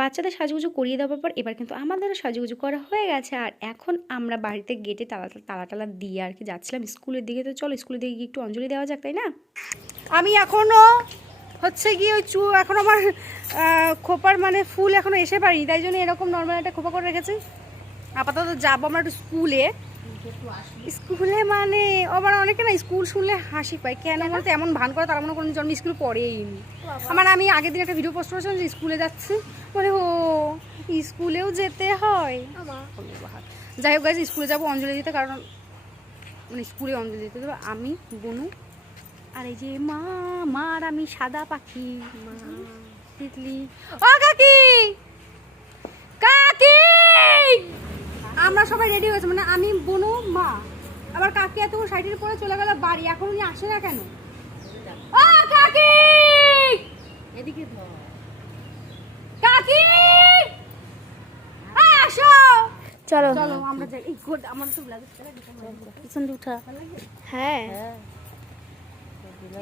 বাচ্চাদের সাজুগুজু করিয়ে দেওয়ার পর এবার কিন্তু আমাদেরও সাজুগুজু করা হয়ে গেছে। আর এখন আমরা বাড়িতে গেটে তালা তালা টালা দিয়ে আর কি যাচ্ছিলাম স্কুলের দিকে। তো চলো স্কুলের দিকে গিয়ে একটু অঞ্জলি দেওয়া যাক, তাই না? আমি এখনও হচ্ছে কি ওই চু, এখন আমার খোপার মানে ফুল এখনও এসে পারিনি তাই জন্য এরকম নর্মাল একটা খোপা করে রেখেছি। আপাতত যাব আমরা একটু স্কুলে। স্কুলে মানে আবার অনেকে না স্কুল শুনলে হাসি পায়, কেন বলতে? এমন ভান করে তারা মনে কোনো জন্ম স্কুল পড়েইনি। আমার আমি আগের দিন একটা ভিডিও পোস্ট করেছিলাম যে স্কুলে যাচ্ছি। বলে ও স্কুলেও যেতে হয়? যাই হোক গাছ স্কুলে যাব অঞ্জলি দিতে কারণ মানে স্কুলে অঞ্জলি দিতে। দেবো আমি বনু আর এই যে মা মার আমি সাদা পাখি। মা। তিতলি। ও কাকি! কাকি! আমরা সবাই রেডি হয়েছে মানে আমি বনু মা। আবার কাকি এত সাইডের পরে চলে গেল বাড়ি এখন উনি আসে না কেন? ও কাকি! এদিকে কাকি এই, আসো চলো। চলো আমরা যাই। আমার তো লাগে পিছন দিয়ে উঠা। হ্যাঁ।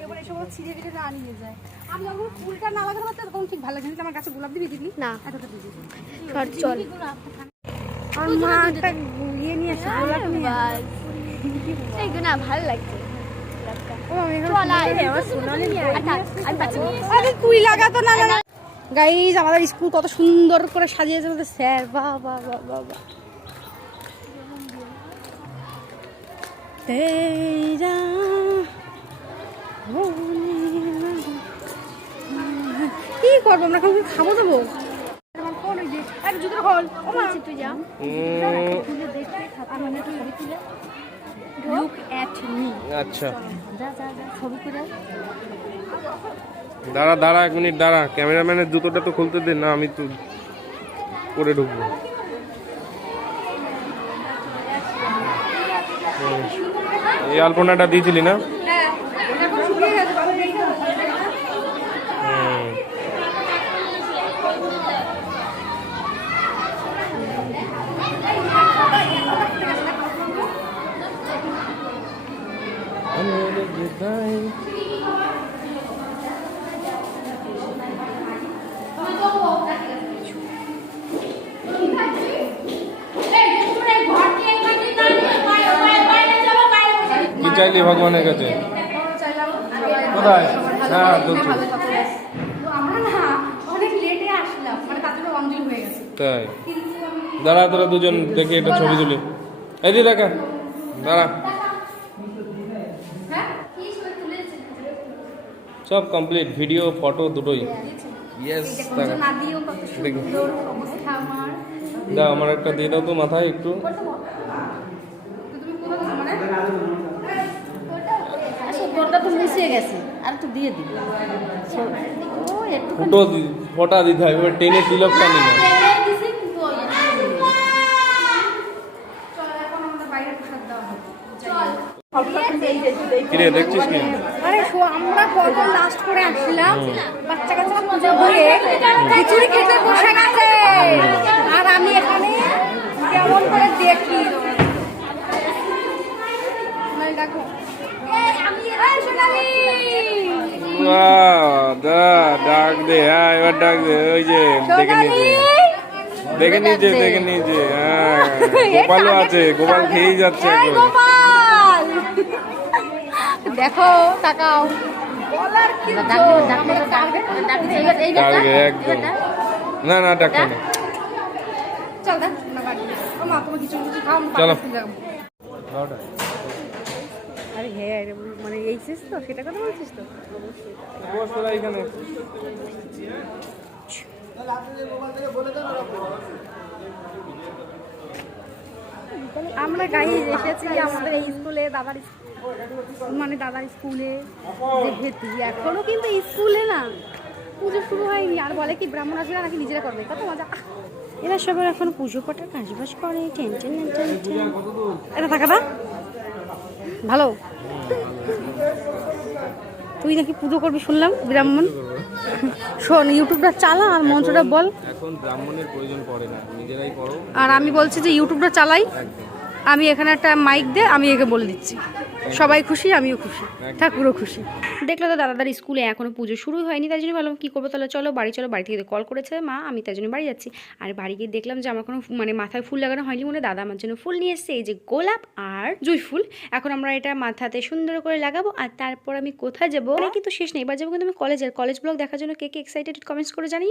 এবার এসব ছিঁড়ে ফিরে না নিয়ে যায়। আমি যখন ফুলটা না লাগাতে পারতাম তখন ঠিক ভালো লাগে কিন্তু আমার কাছে গোলাপ দিবি দিবি না। এতটা দিবি। সর চল। আমার মা একটা ইয়ে নিয়ে আসে গোলাপ নিয়ে এইগুলো না ভালো লাগছে। গাইজ আমাদের স্কুল কত সুন্দর করে সাজিয়েছে স্যার। বাবা বাহ বাহ। তেরা কি করব? আমরা কাউকে খাব দেবো? আচ্ছা। যা যা যা ছবি করে দাঁড়া দাঁড়া এক মিনিট দাঁড়া। ক্যামেরাম্যানের জুতোটা তো খুলতে দে না আমি তো করে ঢুকবো। এই আলপনাটা দিয়েছিলি না হ্যাঁ এখন শুকিয়ে গেছে ভালো নেই হুম। আমার হৃদয় কি চাইলি ভগবানের কাছে। কোথায়? হ্যাঁ তাই। দাঁড়া তোরা দুজন দেখি একটা ছবি তুলি। এই দি দেখা দাঁড়া। সব কমপ্লিট ভিডিও ফটো দুটোই। ইয়েস দেখা দাও আমার একটা দিয়ে দাও তো মাথায় একটু তো তুমি কোথাও মানে আসো তোরটা তো মিশিয়ে গেছে আর একটু দিয়ে দিবি ও ফুটো দি- ফোটা দিতে এবার টেনে তিলকটা হবে কিরে দেখছিস কি? আরে শো আমরা কত লাস্ট করে আসলাম বাচ্চা কাচ্চা পুজো খিচুড়ি খেতে বসে গেছে। আর আমি এখানে কেমন করে দেখি? দেখো। ডাক দে হ্যাঁ এবার ডাক দে ওই যে দেখে নিয়েছে। দেখে নিয়েছে দেখে নিয়েছে। হ্যাঁ গোপালও আছে গোপাল খেয়েই যাচ্ছে একদম দেখো তাকাও। না না ডাক্তার না। চল আরে হ্যাঁ মানে এই শেষ তো সেটা কথা বলছিস তো? আমরা গাড়ি এসেছি আমাদের এই স্কুলে দাদার স্কুল- মানে দাদার স্কুলে যে ভেতি এখনও কিন্তু স্কুলে না পুজো শুরু হয়নি। আর বলে কি ব্রাহ্মণ আসবে নাকি নিজেরা করবে? কত মজা। এরা সবাই এখন পুজো পাঠা কাজবাজ করে টেন টেন টেন টেন এটা থাকা ভালো। তুই নাকি পুজো করবি শুনলাম ব্রাহ্মণ? শোন ইউটিউবটা চালা আর মন্ত্রটা বল। এখন ব্রাহ্মণের প্রয়োজন পড়ে না নিজেরাই করো। আর আমি বলছি যে ইউটিউবটা চালাই। আমি এখানে একটা মাইক দে, আমি একে বলে দিচ্ছি। সবাই খুশি, আমিও খুশি। ঠাকুরও খুশি। দেখল তো দাদাদার স্কুলে এখনও পুজো শুরুই হয়নি, তাই জন্য ভাবলাম কী করব? তাহলে চলো বাড়ি চলো বাড়ি থেকে কল করেছে মা, আমি তাই জন্য বাড়ি যাচ্ছি। আর বাড়ি গিয়ে দেখলাম যে আমার কোনো মানে মাথায় ফুল লাগানো হয়নি বলে দাদা আমার জন্য ফুল নিয়ে এসছে, এই যে গোলাপ আর জুই ফুল। এখন আমরা এটা মাথাতে সুন্দর করে লাগাবো আর তারপর আমি কোথায় যাব? মানে কিন্তু শেষ নেই, এবার যাব কিন্তু আমি কলেজের কলেজ ব্লগ দেখার জন্য কে কে এক্সাইটেড কমেন্টস করে জানিও।